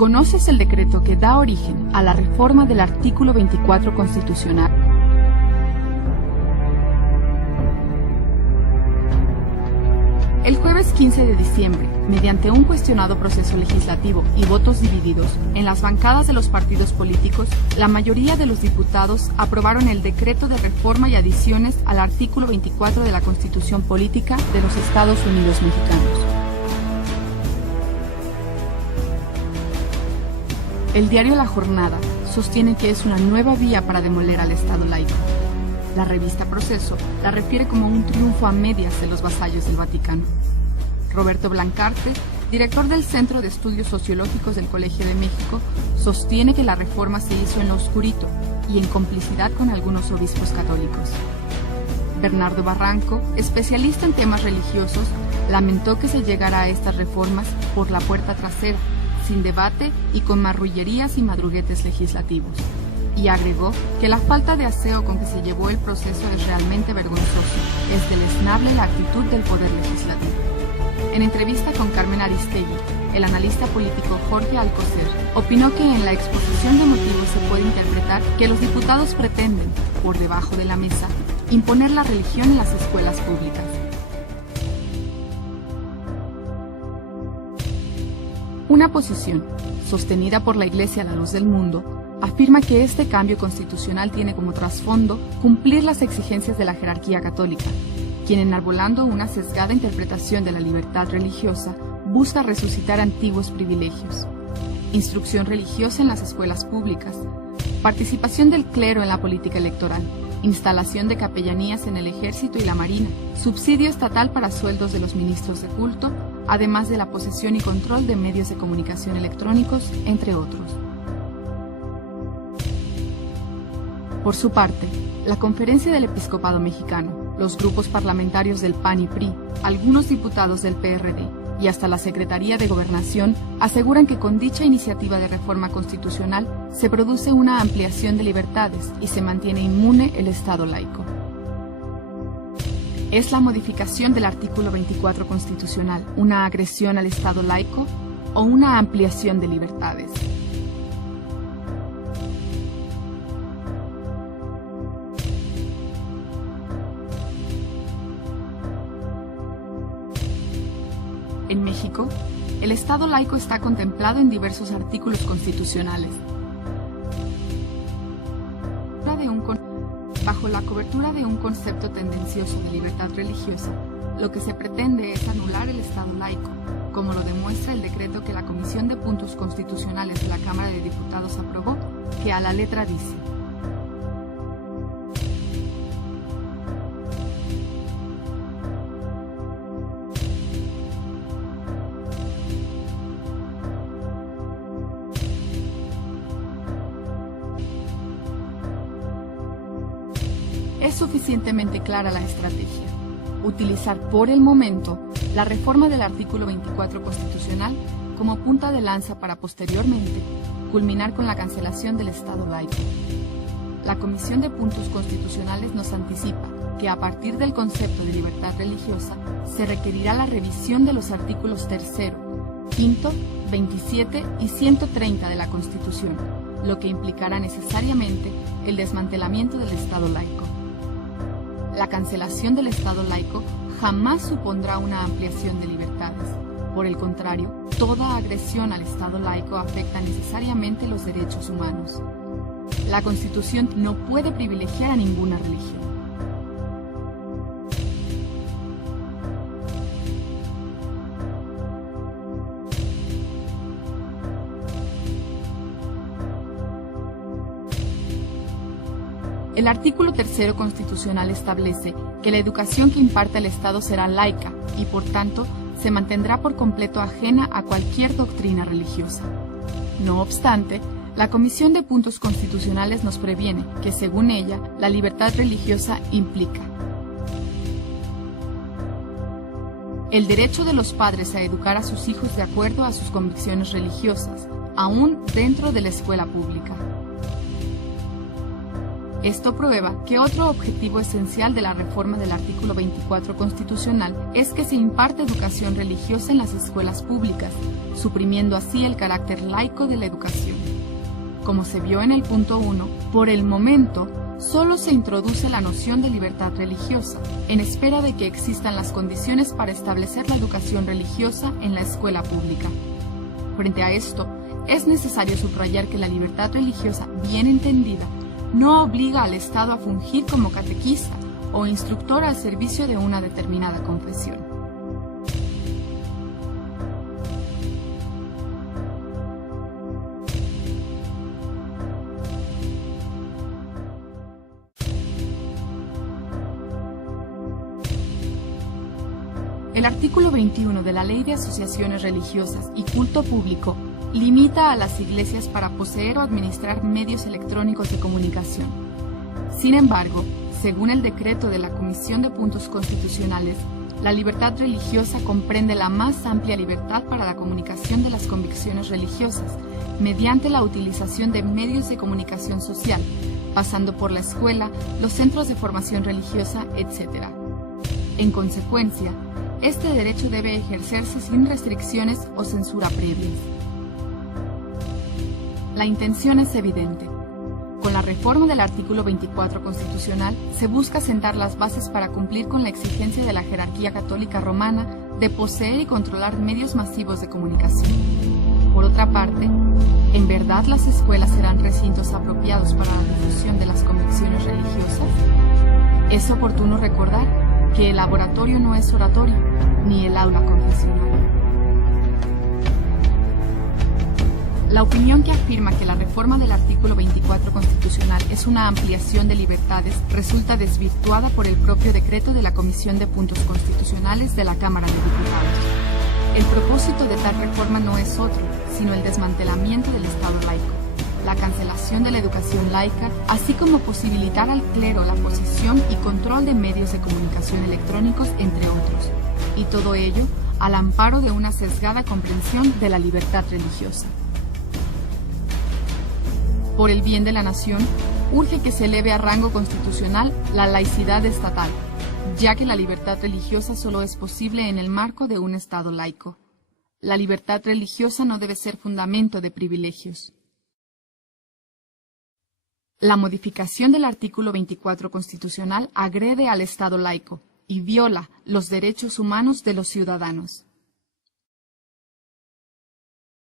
¿Conoces el decreto que da origen a la reforma del artículo 24 constitucional? El jueves 15 de diciembre, mediante un cuestionado proceso legislativo y votos divididos en las bancadas de los partidos políticos, la mayoría de los diputados aprobaron el decreto de reforma y adiciones al artículo 24 de la Constitución Política de los Estados Unidos Mexicanos. El diario La Jornada sostiene que es una nueva vía para demoler al Estado laico. La revista Proceso la refiere como un triunfo a medias de los vasallos del Vaticano. Roberto Blancarte, director del Centro de Estudios Sociológicos del Colegio de México, sostiene que la reforma se hizo en lo oscurito y en complicidad con algunos obispos católicos. Bernardo Barranco, especialista en temas religiosos, lamentó que se llegara a estas reformas por la puerta trasera, sin debate y con marrullerías y madruguetes legislativos. Y agregó que la falta de aseo con que se llevó el proceso es realmente vergonzoso, es deleznable la actitud del Poder Legislativo. En entrevista con Carmen Aristegui, el analista político Jorge Alcocer opinó que en la exposición de motivos se puede interpretar que los diputados pretenden, por debajo de la mesa, imponer la religión en las escuelas públicas. Una posición, sostenida por la Iglesia a la luz del mundo, afirma que este cambio constitucional tiene como trasfondo cumplir las exigencias de la jerarquía católica, quien enarbolando una sesgada interpretación de la libertad religiosa busca resucitar antiguos privilegios. Instrucción religiosa en las escuelas públicas, participación del clero en la política electoral, instalación de capellanías en el Ejército y la Marina, subsidio estatal para sueldos de los ministros de culto, además de la posesión y control de medios de comunicación electrónicos, entre otros. Por su parte, la Conferencia del Episcopado Mexicano, los grupos parlamentarios del PAN y PRI, algunos diputados del PRD y hasta la Secretaría de Gobernación aseguran que con dicha iniciativa de reforma constitucional se produce una ampliación de libertades y se mantiene inmune el Estado laico. ¿Es la modificación del artículo 24 constitucional una agresión al Estado laico o una ampliación de libertades? En México, el Estado laico está contemplado en diversos artículos constitucionales. Bajo la cobertura de un concepto tendencioso de libertad religiosa, lo que se pretende es anular el Estado laico, como lo demuestra el decreto que la Comisión de Puntos Constitucionales de la Cámara de Diputados aprobó, que a la letra dice: es suficientemente clara la estrategia. Utilizar por el momento la reforma del artículo 24 constitucional como punta de lanza para posteriormente culminar con la cancelación del Estado laico. La Comisión de Puntos Constitucionales nos anticipa que a partir del concepto de libertad religiosa se requerirá la revisión de los artículos 3º, 5º, 27 y 130 de la Constitución, lo que implicará necesariamente el desmantelamiento del Estado laico. La cancelación del Estado laico jamás supondrá una ampliación de libertades. Por el contrario, toda agresión al Estado laico afecta necesariamente los derechos humanos. La Constitución no puede privilegiar a ninguna religión. El artículo 3º constitucional establece que la educación que imparta el Estado será laica y, por tanto, se mantendrá por completo ajena a cualquier doctrina religiosa. No obstante, la Comisión de Puntos Constitucionales nos previene que, según ella, la libertad religiosa implica el derecho de los padres a educar a sus hijos de acuerdo a sus convicciones religiosas, aún dentro de la escuela pública. Esto prueba que otro objetivo esencial de la reforma del artículo 24 constitucional es que se imparte educación religiosa en las escuelas públicas, suprimiendo así el carácter laico de la educación. Como se vio en el punto 1, por el momento, solo se introduce la noción de libertad religiosa, en espera de que existan las condiciones para establecer la educación religiosa en la escuela pública. Frente a esto, es necesario subrayar que la libertad religiosa, bien entendida, no obliga al Estado a fungir como catequista o instructor al servicio de una determinada confesión. El artículo 21 de la Ley de Asociaciones Religiosas y Culto Público limita a las iglesias para poseer o administrar medios electrónicos de comunicación. Sin embargo, según el decreto de la Comisión de Puntos Constitucionales, la libertad religiosa comprende la más amplia libertad para la comunicación de las convicciones religiosas, mediante la utilización de medios de comunicación social, pasando por la escuela, los centros de formación religiosa, etc. En consecuencia, este derecho debe ejercerse sin restricciones o censura previas. La intención es evidente. Con la reforma del artículo 24 constitucional se busca sentar las bases para cumplir con la exigencia de la jerarquía católica romana de poseer y controlar medios masivos de comunicación. Por otra parte, ¿en verdad las escuelas serán recintos apropiados para la difusión de las convicciones religiosas? Es oportuno recordar que el laboratorio no es oratorio, ni el aula confesional. La opinión que afirma que la reforma del artículo 24 constitucional es una ampliación de libertades resulta desvirtuada por el propio decreto de la Comisión de Puntos Constitucionales de la Cámara de Diputados. El propósito de tal reforma no es otro, sino el desmantelamiento del Estado laico, la cancelación de la educación laica, así como posibilitar al clero la posesión y control de medios de comunicación electrónicos, entre otros, y todo ello al amparo de una sesgada comprensión de la libertad religiosa. Por el bien de la nación, urge que se eleve a rango constitucional la laicidad estatal, ya que la libertad religiosa solo es posible en el marco de un Estado laico. La libertad religiosa no debe ser fundamento de privilegios. La modificación del artículo 24 constitucional agrede al Estado laico y viola los derechos humanos de los ciudadanos.